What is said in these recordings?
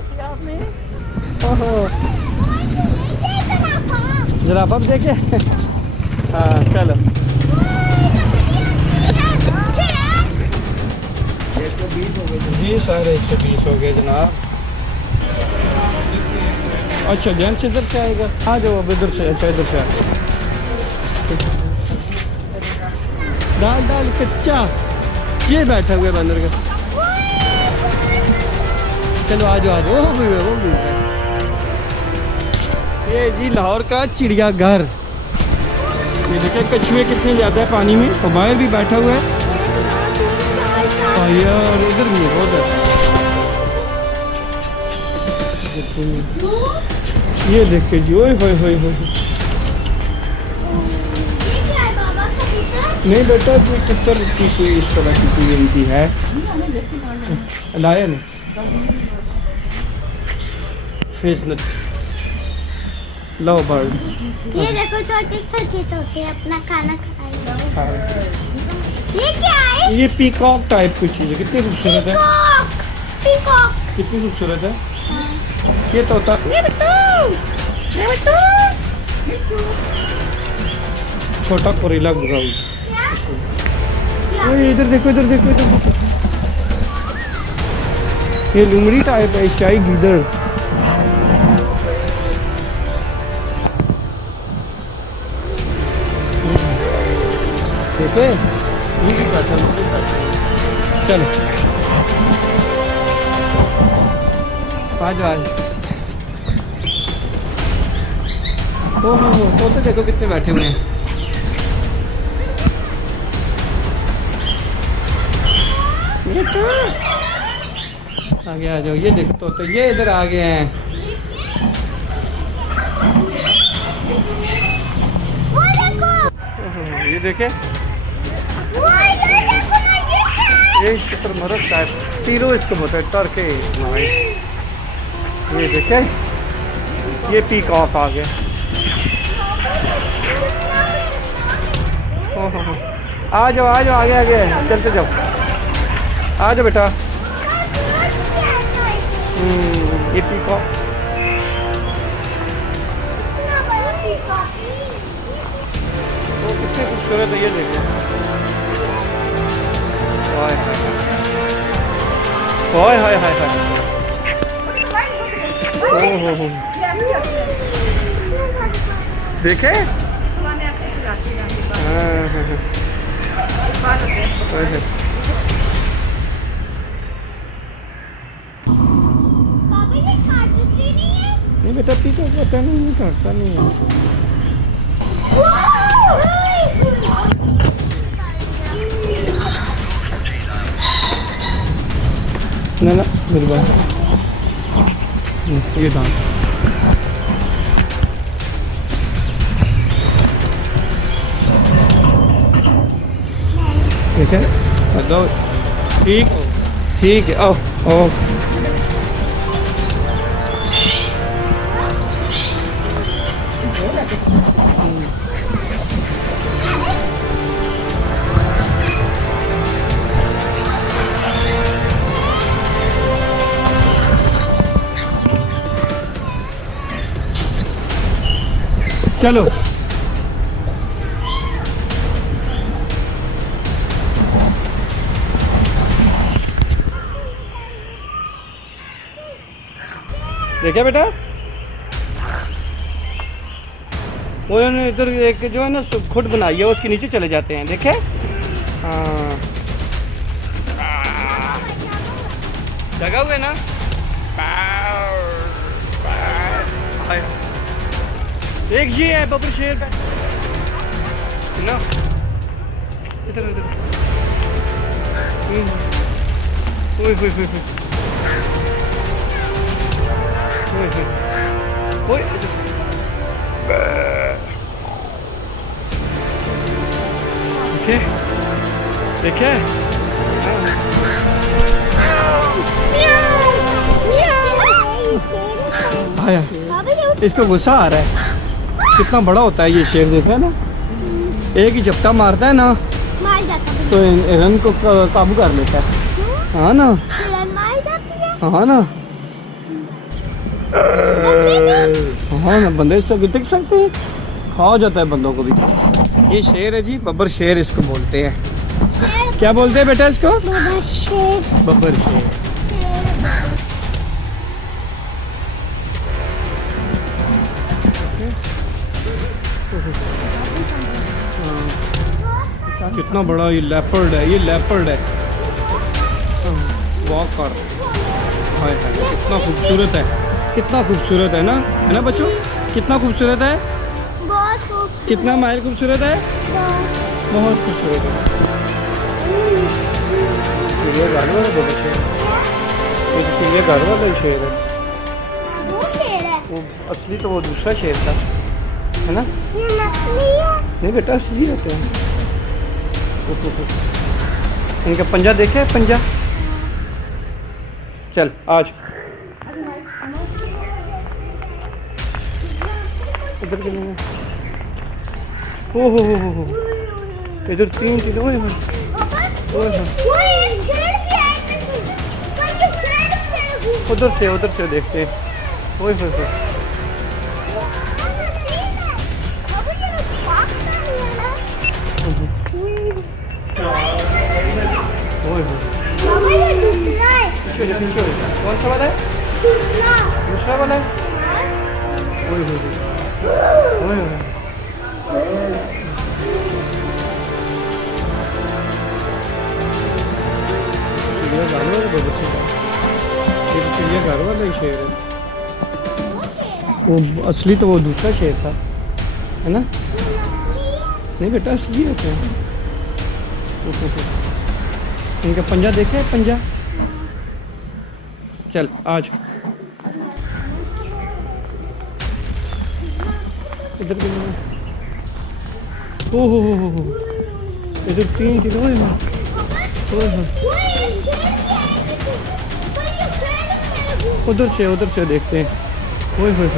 आपने ओहो जिराफा भी देखे। हाँ चलो 120 हो गए जी, सारे 120 हो गए जनाब। अच्छा जेंट्स इधर से आएगा। हाँ जो अब इधर से, अच्छा इधर से दाल दाल कच्चा ये बैठा हुआ है बंदर का। चलो आ जाओ वो भी है। ये जी लाहौर का चिड़ियाघर। ये देखिए कछुए कितने ज़्यादा है पानी में, और बाहर भी बैठा हुआ है और इधर भी है बहुत। ये देखिए जी, ओए होए होए होए। नहीं बेटा कोई किस्तर की कोई इस तरह की कोई इनकी है लायन फेसनट लो बर्ड। ये देखो छोटे छोटे तोते अपना खाना खाएंगे। ये क्या है? ये पीकॉक टाइप कुछ चीज़ है। कितनी खूबसूरत है, पीकॉक कितनी खूबसूरत है। ये तोता छोटा कोरिला ग्राउंड। इधर देखो इधर देखो इधर देखो। ये लुमड़ी टाइप है, शाही गीदड़। देखो ये भी बैठा चलो आज आज ओहो तो देखो कितने बैठे हुए हैं। आगे आ जाओ। ये देखो तो ये इधर आ गए हैं। ये देखे ये शुक्रमरग टाइप तीरों इसको बोलते हैं टर्के। ये देखे ये पीकॉक आ गया। आ जाओ आगे आगे चलते जाओ। आ जाओ बेटा। ये पीकॉक तो कितने खूबसूरत है। ये देखो हाय हाय हाय हाय। ओहो देखे नहीं बेटा पीको पता नहीं काटता नहीं है। ना मेरी बात ये डांस ठीक है। हेलो ठीक है। ओ चलो देखा बेटा उन्होंने इधर एक जो है ना खुद बनाई है उसके नीचे चले जाते हैं। देखे हाँ जगह हुए ना। एक ये है बबर शेर पे ना इधर इधर। देखे आया इसको गुस्सा आ रहा है। कितना बड़ा होता है ये शेर, देखा है ना। एक ही झपटा मारता है ना तो रन को काबू कर लेता है। हाँ ना हाँ ना हाँ ना, बंदे इसको देख सकते हैं, खा जाता है बंदों को भी। ये शेर है जी, बब्बर शेर इसको बोलते हैं। क्या बोलते हैं बेटा इसको? बब्बर शेर। बब्बर शेर। कितना बड़ा ये लेपर्ड है, ये लेपर्ड है। वॉकर, हाय हाय, कितना खूबसूरत है, कितना खूबसूरत है ना बच्चों? कितना खूबसूरत है, बहुत खूबसूरत। कितना माइल खूबसूरत है, बहुत खूबसूरत है। चिड़ियाघर वाला बड़ा शेर है, चिड़ियाघर वाला शेर है। वो शेर है, वो असली तो वो दूसरा शेर था, है ना? ये नकली है। नहीं बेटा, असली होते हैं। इनका पंजा देखे है, पंजा। चल आज इधर चलेंगे। हो इधर 3 किलो है। उधर से देखते हैं। ओए हो पीछे कौन सा वाला है? दूसरा वाला है। ओए चिड़ियाघर वाला ही शेर है। वो असली तो वो दूसरा शेर था, है ना? नहीं बेटा, असली होते हैं। इनका पंजा देखे है, पंजा। चल आज इधर हो इधर 3 किलो है। उधर से देखते हैं। ओए होए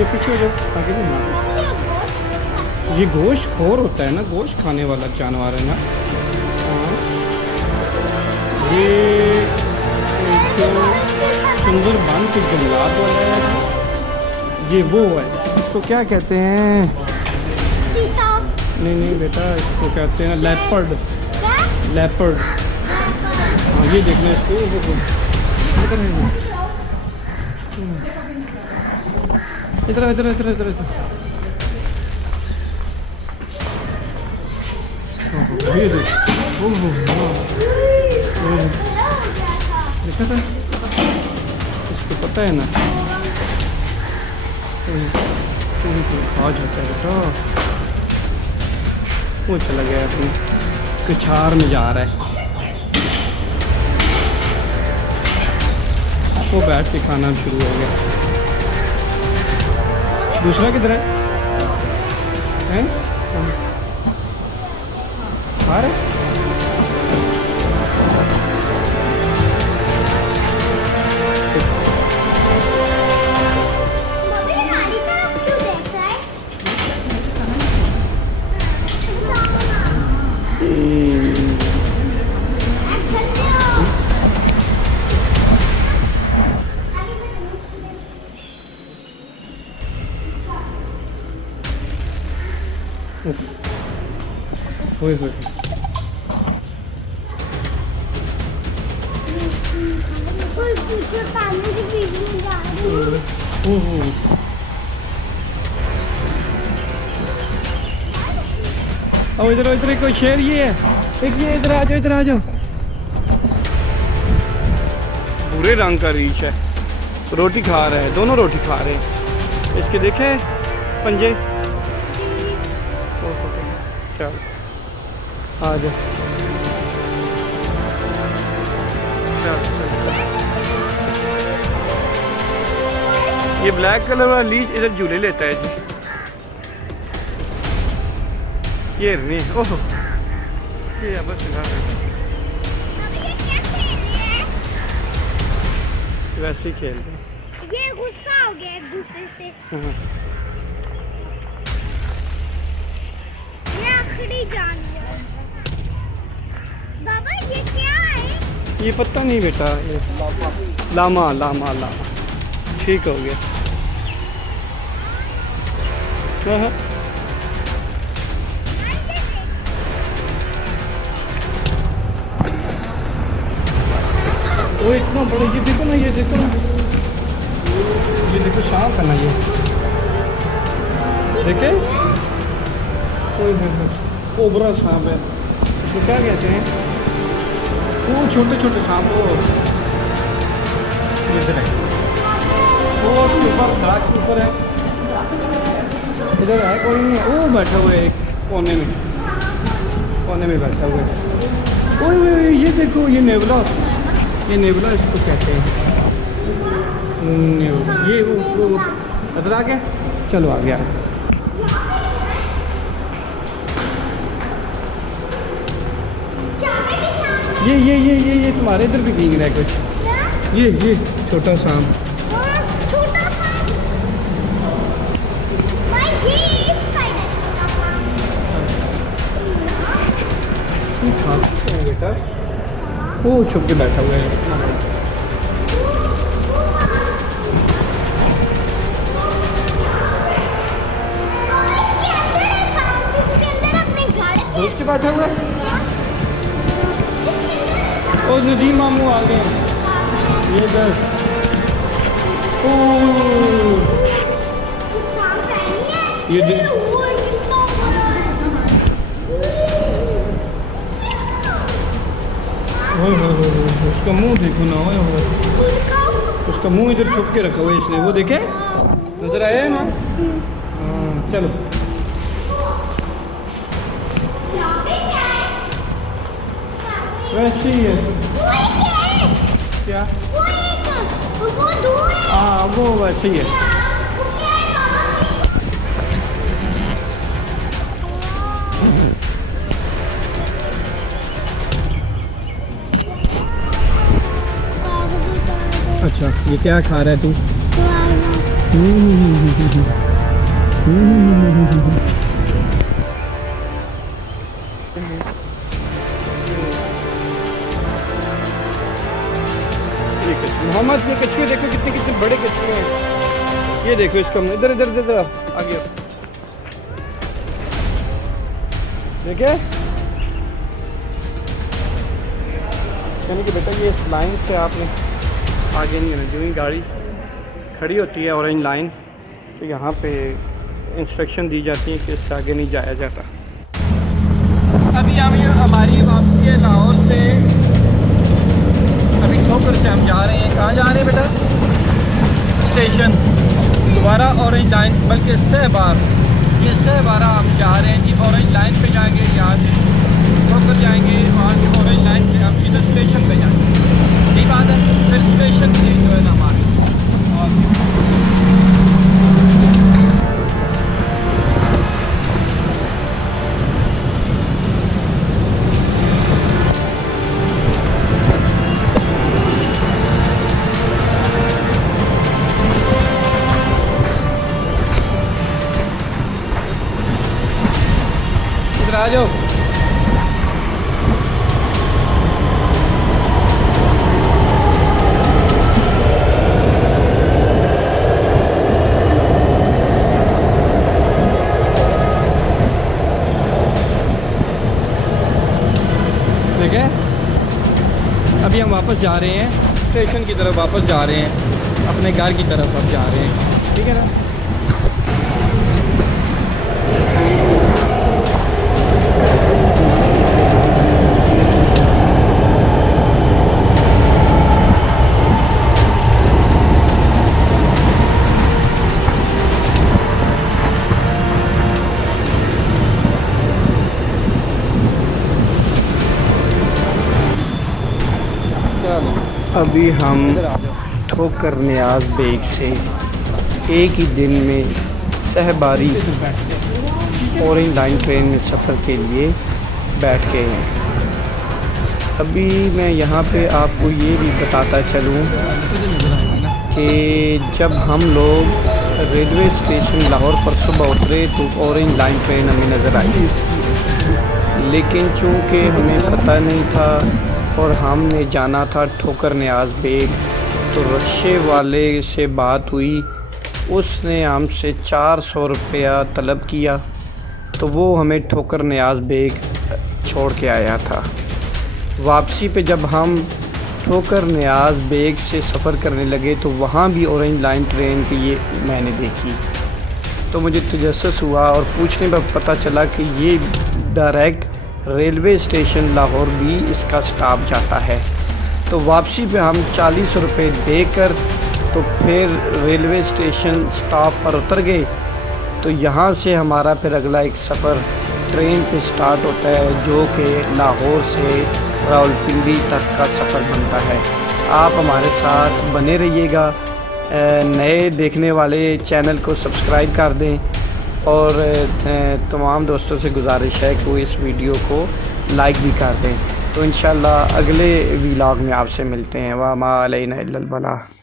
पीछे हो जाओ, आगे नहीं मारो। ये गोश्त खोर होता है ना, गोश्त खाने वाला जानवर है ना। हाँ। ये जो सुंदरबन के जंगलात वाला है, ये वो है, इसको क्या कहते हैं? नहीं बेटा, इसको कहते हैं लेपर्ड। लेपर्ड, हाँ ये देखना इसको। इधर ये देख, देखा था, इसको पता है ना, खा जाता है बेटा। वो चला गया अपनी कछार में जा रहा है, वो बैठ के खाना शुरू हो गया। दूसरा किधर है? आ रहे? होए अब इधर कोई शेर, ये है एक, ये इधर आ जाओ। भूरे रंग का रीछ है, रोटी खा रहा है, दोनों रोटी खा रहे हैं। इसके देखे पंजे। चल आ जा, ये ब्लैक कलर वाला लीच इधर झूले लेता है जी। ये नहीं, ओह ये अब वैसे ही खेल रहे हैं। ये गुस्सा हो गया एक दूसरे से। ये पता नहीं बेटा, ये लामा लामा लामा। ठीक हो गया। क्या है? वो इतना बड़ा, ये देखो ना, ये देखो ना, ये देखो सांप है ना, ये देखे, कोबरा सांप है, इसको क्या कहते हैं? वो छोटे छोटे सांप, वो इधर है, वो ऊपर दरख्त के ऊपर है, इधर है कोई नहीं है, वो बैठा हुआ है एक कोने में बैठा हुआ है। ओए ये देखो, ये नेवला, ये नेवला इसको कहते हैं। ये वो इधर आ गया, चलो आ गया। ये तुम्हारे इधर भी भीग रहा है कुछ। ये छोटा सांप, बेटा वो छुप के बैठा हुआ है। उसके बैठा हुआ है। और नदीम मामू आ गए, ये इधर। ये उसका मुंह देखो ना, उसका मुंह इधर छुप के रखा हुआ है इसने, वो देखे, नजर आया है ना? हाँ चलो। वैसे ही है क्या? हाँ वो वैसे ही है। अच्छा ये क्या खा रहा है तू? मोहम्मद ये कछुए देखो कितने कितने बड़े कछुए हैं। ये देखो इसका इधर इधर इधर आ गया, देखे? यानी कि बेटा ये इस लाइन से आपने आगे नहीं है, जो ही गाड़ी खड़ी होती है ऑरेंज लाइन, तो यहाँ पे इंस्ट्रक्शन दी जाती है कि इससे आगे नहीं जाया जाता। अभी हमारी वापसी है लाहौर से, अभी ठोकर से हम जा रहे हैं। कहाँ जा रहे हैं बेटा? स्टेशन दोबारा ऑरेंज लाइन, बल्कि सहबार, ये सहबारा हम जा रहे हैं जी। ऑरेंज लाइन पे जाएंगे, यहाँ से ठोकर जाएंगे, वहाँ की ऑरेंज लाइन से हम सीधा स्टेशन पे जाएंगे। ठीक बात है, फिर स्टेशन से जो है ना हमारे इधर आ जाओ। देखे, अभी हम वापस जा रहे हैं स्टेशन की तरफ, वापस जा रहे हैं अपने घर की तरफ अब जा रहे हैं। ठीक है ना? अभी हम ठोकर नियाज बेग से एक ही दिन में सहबारी ऑरेंज लाइन ट्रेन में सफ़र के लिए बैठ गए हैं। अभी मैं यहाँ पे आपको ये भी बताता चलूँ कि जब हम लोग रेलवे स्टेशन लाहौर पर सुबह उतरे तो ऑरेंज लाइन ट्रेन हमें नज़र आई, लेकिन चूँकि हमें पता नहीं था और हमने जाना था ठोकर नियाज़ बेग। तो रिक्शे वाले से बात हुई, उसने हमसे 400 रुपया तलब किया, तो वो हमें ठोकर नियाज़ बेग छोड़ के आया था। वापसी पे जब हम ठोकर नियाज़ बेग से सफ़र करने लगे तो वहाँ भी ऑरेंज लाइन ट्रेन की ये मैंने देखी, तो मुझे तजस्सुस हुआ और पूछने पर पता चला कि ये डायरेक्ट रेलवे स्टेशन लाहौर भी इसका स्टाफ जाता है। तो वापसी पे हम 40 रुपये देकर तो फिर रेलवे स्टेशन स्टॉप पर उतर गए। तो यहाँ से हमारा फिर अगला एक सफ़र ट्रेन पे स्टार्ट होता है, जो कि लाहौर से रावलपिंडी तक का सफ़र बनता है। आप हमारे साथ बने रहिएगा। नए देखने वाले चैनल को सब्सक्राइब कर दें और तमाम दोस्तों से गुजारिश है कि वो इस वीडियो को लाइक भी कर दें। तो इंशाल्लाह अगले व्लॉग में आपसे मिलते हैं। वा मा अलैना इल्लल बलाग।